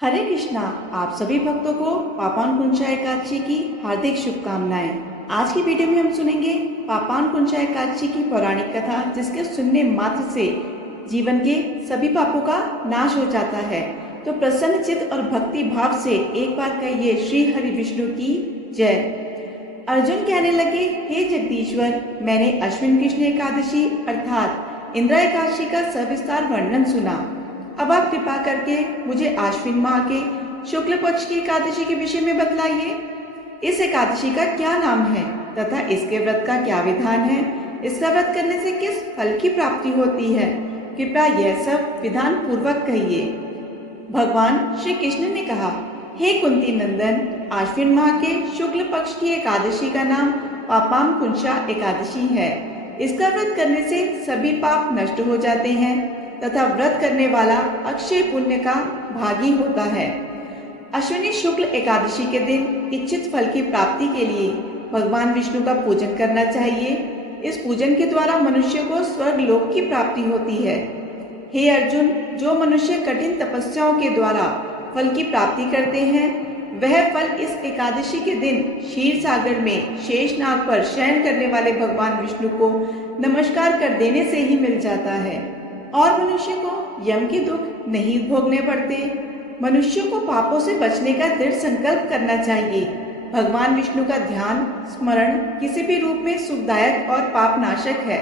हरे कृष्णा। आप सभी भक्तों को पापानुकुंचा एकादशी की हार्दिक शुभकामनाएं। आज की वीडियो में हम सुनेंगे पापानुकुंचा एकादशी की पौराणिक कथा, जिसके सुनने मात्र से जीवन के सभी पापों का नाश हो जाता है। तो प्रसन्न चित्त और भक्ति भाव से एक बार कहिए श्री हरि विष्णु की जय। अर्जुन कहने लगे, हे जगदीश्वर, मैंने अश्विन कृष्ण एकादशी अर्थात इंद्र एकादशी का सविस्तार वर्णन सुना। अब आप कृपा करके मुझे आश्विन माह के शुक्ल पक्ष की एकादशी के विषय में बतलाइए। इस एकादशी का क्या नाम है तथा इसके व्रत का क्या विधान है? इसका व्रत करने से किस फल की प्राप्ति होती है? कृपया यह सब विधान पूर्वक कहिए। भगवान श्री कृष्ण ने कहा, हे कुंती नंदन, आश्विन माह के शुक्ल पक्ष की एकादशी का नाम पापानुकुंचा एकादशी है। इसका व्रत करने से सभी पाप नष्ट हो जाते हैं तथा व्रत करने वाला अक्षय पुण्य का भागी होता है। अश्विनी शुक्ल एकादशी के दिन इच्छित फल की प्राप्ति के लिए भगवान विष्णु का पूजन करना चाहिए। इस पूजन के द्वारा मनुष्य को स्वर्ग लोक की प्राप्ति होती है। हे अर्जुन, जो मनुष्य कठिन तपस्याओं के द्वारा फल की प्राप्ति करते हैं, वह फल इस एकादशी के दिन क्षीर सागर में शेषनाग पर शयन करने वाले भगवान विष्णु को नमस्कार कर देने से ही मिल जाता है और मनुष्य को यम के दुख नहीं भोगने पड़ते। मनुष्य को पापों से बचने का दृढ़ संकल्प करना चाहिए। भगवान विष्णु का ध्यान स्मरण किसी भी रूप में सुखदायक और पापनाशक है,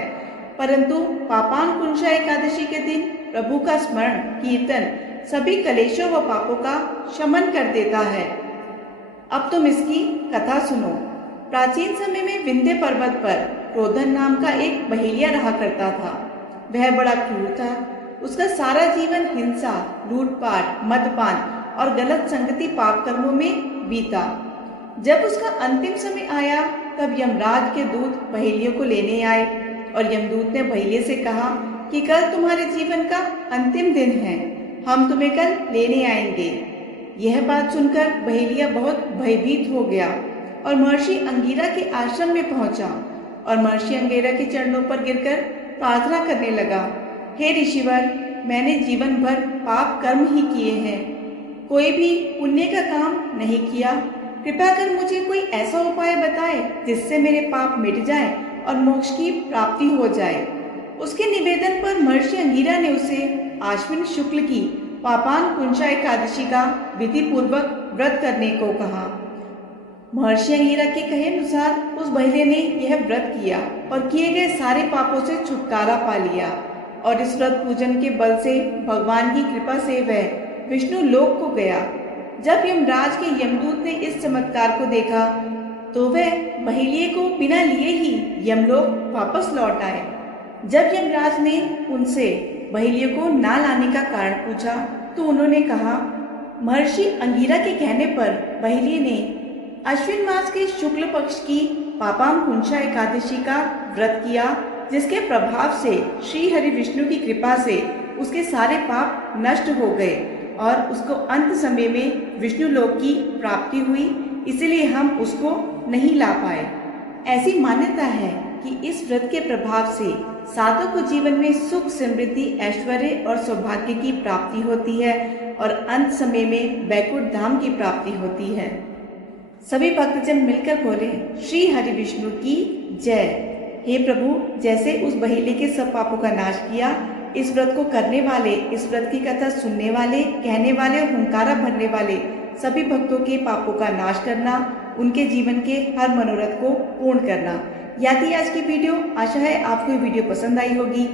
परंतु पापानुकुंचा एकादशी के दिन प्रभु का स्मरण कीर्तन सभी कलेशों व पापों का शमन कर देता है। अब तुम इसकी कथा सुनो। प्राचीन समय में विंध्य पर्वत पर क्रोधन नाम का एक बहेलिया रहा करता था। वह बड़ा क्रूर था। उसका सारा जीवन हिंसा, लूटपाट, मदपान और गलत संगति पाप कर्मों में बीता। जब उसका अंतिम समय आया, तब यमराज के दूत बहेलियों को लेने आए और यमदूत ने बहेलिये से कहा कि कल तुम्हारे जीवन का अंतिम दिन है, हम तुम्हें कल लेने आएंगे। यह बात सुनकर बहेलिया बहुत भयभीत हो गया और महर्षि अंगिरा के आश्रम में पहुंचा और महर्षि अंगिरा के चरणों पर गिरकर प्रार्थना करने लगा, हे ऋषिवर, मैंने जीवन भर पाप कर्म ही किए हैं, कोई भी पुण्य का काम नहीं किया। कृपया कर मुझे कोई ऐसा उपाय बताए जिससे मेरे पाप मिट जाए और मोक्ष की प्राप्ति हो जाए। उसके निवेदन पर महर्षि अंगिरा ने उसे आश्विन शुक्ल की पापानुकुंचा एकादशी का विधि पूर्वक व्रत करने को कहा। महर्षि अंगिरा के कहे अनुसार उस बहेलिये ने यह व्रत किया और किए गए सारे पापों से छुटकारा पा लिया और इस व्रत पूजन के बल से भगवान की कृपा से वह विष्णु लोक को गया। जब यमराज के यमदूत ने इस चमत्कार को देखा तो वह बहेलिये को बिना लिए ही यमलोक वापस लौट आए। जब यमराज ने उनसे बहेलिये को ना लाने का कारण पूछा तो उन्होंने कहा, महर्षि अंगिरा के कहने पर बहेलिये ने अश्विन मास के शुक्ल पक्ष की पापानुकुंचा एकादशी का व्रत किया, जिसके प्रभाव से श्री हरि विष्णु की कृपा से उसके सारे पाप नष्ट हो गए और उसको अंत समय में विष्णु लोक की प्राप्ति हुई। इसलिए हम उसको नहीं ला पाए। ऐसी मान्यता है कि इस व्रत के प्रभाव से साधक को जीवन में सुख, समृद्धि, ऐश्वर्य और सौभाग्य की प्राप्ति होती है और अंत समय में वैकुंठ धाम की प्राप्ति होती है। सभी भक्तजन मिलकर बोले, श्री हरि विष्णु की जय। हे प्रभु, जैसे उस बहेलिये के सब पापों का नाश किया, इस व्रत को करने वाले, इस व्रत की कथा सुनने वाले, कहने वाले और हुंकारा भरने वाले सभी भक्तों के पापों का नाश करना, उनके जीवन के हर मनोरथ को पूर्ण करना। यदि आज की वीडियो, आशा है आपको वीडियो पसंद आई होगी।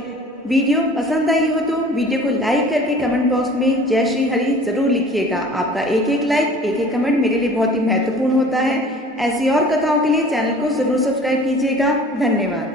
वीडियो पसंद आई हो तो वीडियो को लाइक करके कमेंट बॉक्स में जय श्री हरि जरूर लिखिएगा। आपका एक एक लाइक, एक एक कमेंट मेरे लिए बहुत ही महत्वपूर्ण होता है। ऐसी और कथाओं के लिए चैनल को जरूर सब्सक्राइब कीजिएगा। धन्यवाद।